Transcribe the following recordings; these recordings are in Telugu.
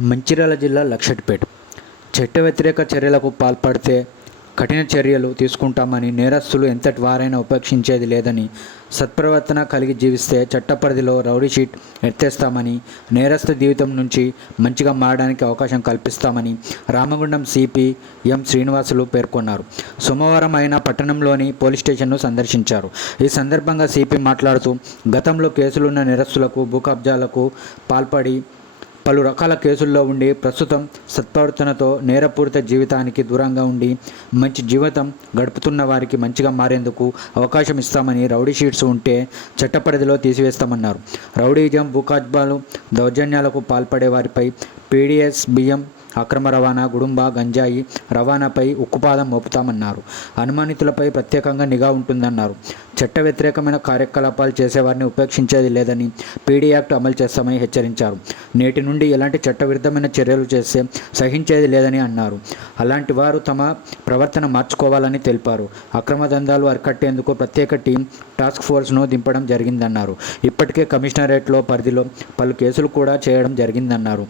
మంచిర్యాల జిల్లా లక్షట్పేట్. చట్ట వ్యతిరేక చర్యలకు పాల్పడితే కఠిన చర్యలు తీసుకుంటామని నేరస్తులు ఎంతటి వారైనా ఉపేక్షించేది లేదని సత్ప్రవర్తన కలిగి జీవిస్తే చట్టపరిధిలో రౌడీ షీట్ ఎత్తేస్తామని నేరస్తు జీవితం నుంచి మంచిగా మారడానికి అవకాశం కల్పిస్తామని రామగుండం సిపి ఎం శ్రీనివాసులు పేర్కొన్నారు. సోమవారం ఆయన పట్టణంలోని పోలీస్ స్టేషన్ను సందర్శించారు. ఈ సందర్భంగా సిపి మాట్లాడుతూ గతంలో కేసులున్న నేరస్తులకు భూ కబ్జాలకు పాల్పడి పలు రకాల కేసుల్లో ఉండి ప్రస్తుతం సత్ప్రవర్తనతో నేరపూరిత జీవితానికి దూరంగా ఉండి మంచి జీవితం గడుపుతున్న వారికి మంచిగా మారేందుకు అవకాశం ఇస్తామని రౌడీ షీట్స్ ఉంటే చట్టపరిధిలో తీసివేస్తామన్నారు. రౌడీజం భూకాజ్బాలు దౌర్జన్యాలకు పాల్పడే వారిపై పీడిఎస్ బియ్యం అక్రమ రవాణా గుడుంబ గంజాయి రవాణాపై ఉక్కుపాదం మోపుతామన్నారు. అనుమానితులపై ప్రత్యేకంగా నిఘా ఉంటుందన్నారు. చట్ట వ్యతిరేకమైన కార్యకలాపాలు చేసేవారిని ఉపేక్షించేది లేదని పీడీ యాక్ట్ అమలు చేస్తామని హెచ్చరించారు. నేటి నుండి ఎలాంటి చట్టవిరుద్ధమైన చర్యలు చేస్తే సహించేది లేదని అన్నారు. అలాంటి వారు తమ ప్రవర్తన మార్చుకోవాలని తెలిపారు. అక్రమ దందాలు అరికట్టేందుకు ప్రత్యేక టీం టాస్క్ ఫోర్స్ను దింపడం జరిగిందన్నారు. ఇప్పటికే కమిషనరేట్లో పరిధిలో పలు కేసులు కూడా చేయడం జరిగిందన్నారు.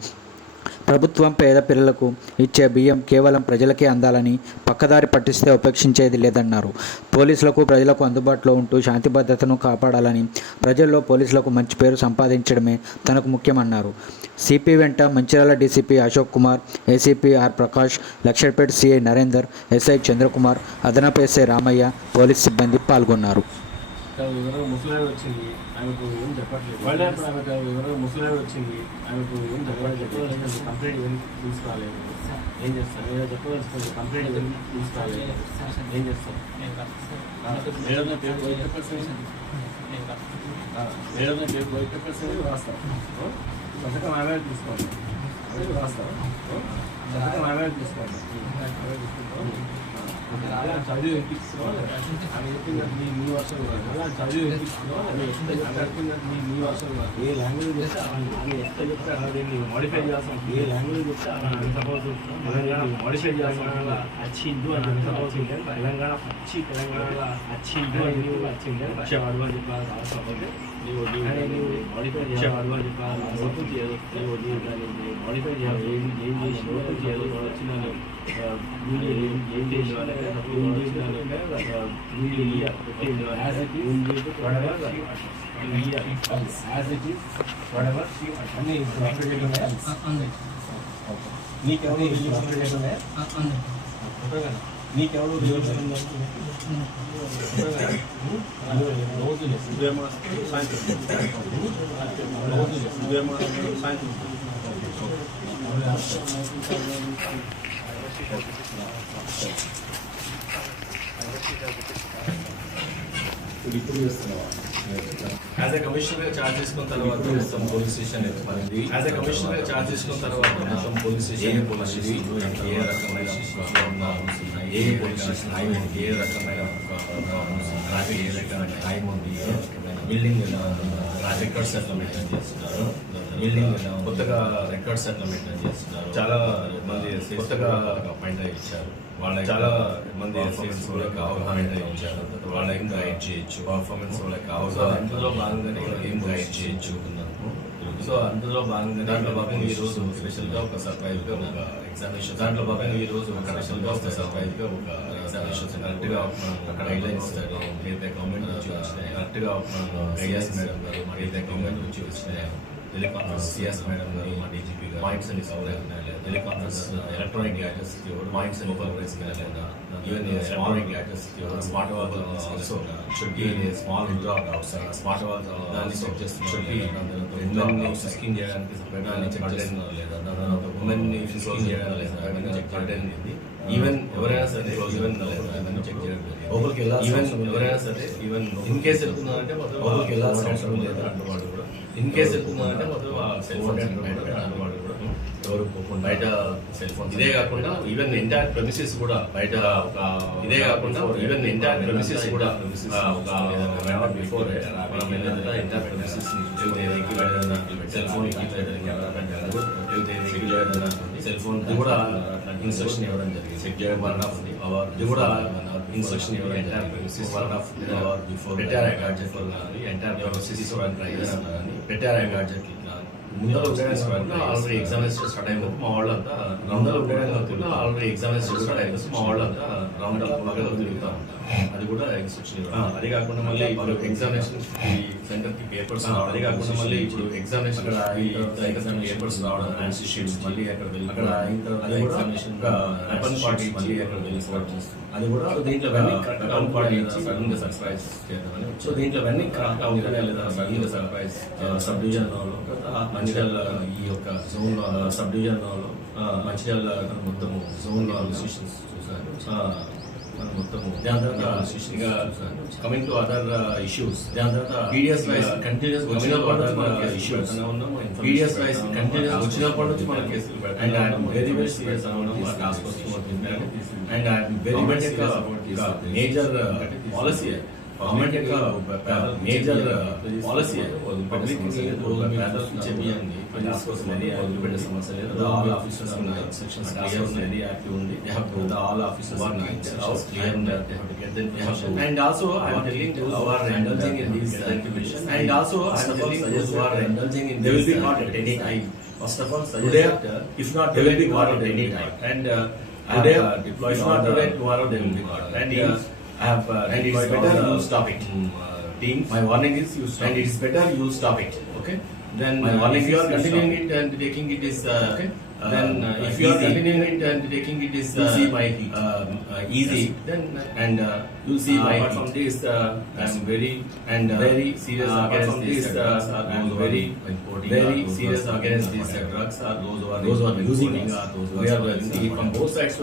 ప్రభుత్వం పేద పిల్లలకు ఇచ్చే బియ్యం కేవలం ప్రజలకే అందాలని పక్కదారి పట్టిస్తే ఉపేక్షించేది లేదన్నారు. పోలీసులకు ప్రజలకు అందుబాటులో ఉంటూ శాంతి భద్రతను కాపాడాలని ప్రజల్లో పోలీసులకు మంచి పేరు సంపాదించడమే తనకు ముఖ్యమన్నారు. సిపి వెంట Mancherial DCP Ashok Kumar ACP R Prakash Laxettipet CI Narender SI Chandrakumar అదనపు ఎస్ఐ రామయ్య పోలీస్ సిబ్బంది పాల్గొన్నారు. వివరంగా ముసలావిడ వచ్చింది ఆమెకు ఏం చెప్పట్లేదు. వాళ్ళే అప్పుడు ఆమెకు వివరంగా ముసలావిడ వచ్చింది ఆమెకు ఏం చెప్పాలి చెప్పదలుచుకుంటే కంప్లైంట్ ఇవన్నీ తీసుకురాలేదు. ఏం చేస్తారు? ఏదో చెప్పదలుచుకుంటే కంప్లైంట్ ఇవన్నీ తీసుకురాలేదు. ఏం చేస్తారు? ఆ, మేడం పేరు వైట్ పేపర్స్ ఆ, మేడం పేరు వైట్ పేపర్స్ రాస్తాం సంతకం ఆమె తీసుకోండి. అవి రాస్తాం సంతకం ఆమె తీసుకోండి. ఏ లాంగ్వేజ్ చెప్తే ఆమె ఎట్లా చెప్తే అలా దీన్ని మోడిఫై చేస్తాం ఏ లాంగ్వేజ్ చెప్తే అలా సపోజ్ తెలంగాణ మోడిఫై చేస్తాం వచ్చిండు అని సపోజ్ తెలంగాణ వచ్చి తెలంగాణలో వచ్చిండు అని నువ్వు వచ్చిండు అని వచ్చేవాడు అని చెప్పాలి అవసరం నీవు మోడిఫై చేయాలి ఏం ఏం చేసి మోడిఫై చేయాలి వచ్చిన వీడియో ఏం ఏం చేసేవాళ్ళు ఏం చేసేవాళ్ళు video as it is whatever as it is whatever she అన్నీ అప్డేట్ ఉన్నాయా నీకెవరు అప్డేట్ ఉన్నాయా నీకెవరు రోజు యాజ్ ఎ కమిషనర్ చార్జ్ చేసుకున్న తర్వాత మొత్తం పోలీస్ స్టేషన్ మనది యాజ్ ఎ కమిషనర్ చార్జ్ చేసుకున్న తర్వాత మొత్తం పోలీస్ స్టేషన్ పోలీస్ స్టేషన్ ఏ రకమైన ఏ పోలీస్ స్టేషన్ ఏ రకమైన ట్రాఫిక్ ఏ రకమైన టైం ఉంది ఏ రకమైన బిల్డింగ్ రికార్డ్స్ ఎట్లా మెయింటైన్ చేస్తున్నారు బిల్డింగ్ కొత్తగా రికార్డ్స్ ఎట్లా మెయింటైన్ చేస్తున్నారు చాలా మంది కొత్తగా అపాయింట్ ఇచ్చారు వాళ్ళ చాలా మంది ఎస్ఎస్ వాళ్ళకి అవగాహన ఇచ్చారు వాళ్ళ ఏం గైడ్ చేయొచ్చు పర్ఫార్మెన్స్ వాళ్ళకి అవగాహన అందులో భాగంగానే ఏం గైడ్ చేయొచ్చు సో అందులో భాగంగా దాంట్లో భాగంగా ఈ రోజు స్పెషల్గా ఒక సర్ప్రైజ్గా ఒక ఎగ్జామినేషన్ దాంట్లో భాగంగా ఈ రోజు ఒక స్పెషల్గా ఒక సర్ప్రైజ్గా ఒక ఎగ్జామినేషన్ కరెక్ట్గా అక్కడ గైడ్లైన్స్ ఏదైతే గవర్నమెంట్ నుంచి వచ్చినాయి కరెక్ట్గా ఐఎస్ మేడం గారు మరి ఏదైతే గవర్నమెంట్ నుంచి వచ్చినాయి టెలికాన్ఫరెన్స్ సిఎస్ మేడం గారు మా డీజీపీ గారు అవుతున్నాయి లేదా టెలికాన్ఫరెన్స్ ఎలక్ట్రానిక్ గ్యాజెట్స్ అవుతున్నాయి లేదా even small gadgets smart wall also should be small intro outside smart wall దాన్ని చెక్ చేస్తున్నారు షుడ్ బి స్కిన్ చేయడానికి సపరేట్ చెక్ చేస్తున్నారు లేదా దాని ఉమెన్ స్కిన్ చేయడానికి లేదా చెక్ చేయడం ఈవెన్ ఎవరైనా సరే ఈవెన్ అవన్నీ చెక్ చేయడం లోపలికి వెళ్ళాలి ఈవెన్ ఎవరైనా సరే ఈవెన్ ఇన్ కేసు వెళ్తున్నారంటే లోపలికి వెళ్ళాల్సిన అవసరం లేదు అంటున్నాడు కూడా ఇన్ కేసు వెళ్తున్నారంటే మొత్తం సెల్ ఫోన్ అంటున్నాడు కూడా ఎవరు బయట సెల్ ఫోన్ ఇదే కాకుండా ఈవెన్ ఎంటైర్ ప్రెమిసెస్ కూడా బయట ఒక ఇదే కాకుండా ఈవెన్ ఎంటైర్ ప్రెమిసెస్ కూడా ఆ, ఒక బిఫోర్ మనం ఏంటంటే entire premises cell phone cell phone కూడా ఇన్స్ట్రక్షన్ ఇవ్వడం జరిగింది సెక్ చేయడం వన్ ఆఫ్ ది అవర్ ఇది కూడా ఇన్స్ట్రక్షన్ ఇవ్వడం జరిగింది. గాడ్జెట్ ఎంటైర్ చేస్తున్నారని పెట్టారా గాడ్జెట్ ముందర కాకుండా ఆల్రెడీ ఎగ్జామినేషన్ స్టార్ట్ అయిపోతే మా వాళ్ళంతా ఉండడానికి కాకుండా ఆల్రెడీ ఎగ్జామినేషన్ స్టార్ట్ అయిపోతే మా వాళ్ళంతా రౌండ్ అప్ బాగా తిరుగుతా అది కూడా ఇన్స్ట్రక్షన్ అది కాకుండా మళ్ళీ ఇప్పుడు ఎగ్జామినేషన్ సెంటర్కి పేపర్స్ అది కాకుండా మళ్ళీ ఇప్పుడు ఎగ్జామినేషన్ ఎగ్జామ్ పేపర్స్ రావడం ఆన్సర్ షీట్స్ మళ్ళీ అక్కడ వెళ్ళి అక్కడ అది ఎగ్జామినేషన్ వెపన్ పార్టీ మళ్ళీ అక్కడ వెళ్ళి అది కూడా దీంట్లో వెపన్ పార్టీ సడన్గా సర్ప్రైజ్ చేద్దామని సో దీంట్లో వెన్నీ కరెక్ట్ అవుతానే లేదా సడన్గా సర్ప్రైజ్ సబ్ డివిజన్లో మంచిర్యాల ఈ యొక్క జోన్ సబ్ డివిజన్లో మంచిర్యాల మొత్తం జోన్ రిజిస్ట్రేషన్స్ చూసాను. మనం మొత్తం దాని తర్వాత కమింగ్ టు అదర్ ఇష్యూస్ దాని తర్వాత పీడిఎస్ వైస్ కంటిన్యూస్ వచ్చినప్పటి నుంచి మన ఇష్యూస్ పీడిఎస్ వైస్ కంటిన్యూస్ వచ్చినప్పటి నుంచి మన కేసులు అండ్ వెరీ వెరీ సీరియస్ మా task force and very much major policy government యొక్క మేజర్ పాలసీ పబ్లిక్ పేదలకు చెప్పియండి టాస్క్ ఫోర్స్ అనేది వదిలిపెట్టే సమస్య లేదు ఆల్ ఆఫీసర్స్ ఉన్నాయి సెక్షన్స్ క్లియర్ ఉన్నాయి యాక్టివ్ ఉంది they have to all officers are clear they have to get them and also I am telling to our indulging in these activities and also I am telling those who are indulging in they will be caught at any time first of all today if not they will be caught at any time and uh, today if not today tomorrow they will be caught and uh, I have uh, and it's better you stop it. team my warning is you stop and it's better you stop it okay? Then my warning if you are continuing it. and taking it is uh, okay. then uh, if you are continuing it and taking it is uh, see my um, uh, easy then and uh, you see my apart from this uh, I'm very and uh, very serious against this uh, I'm very very serious against these uh, drugs are those who are those who are using us. we are uh, from both sides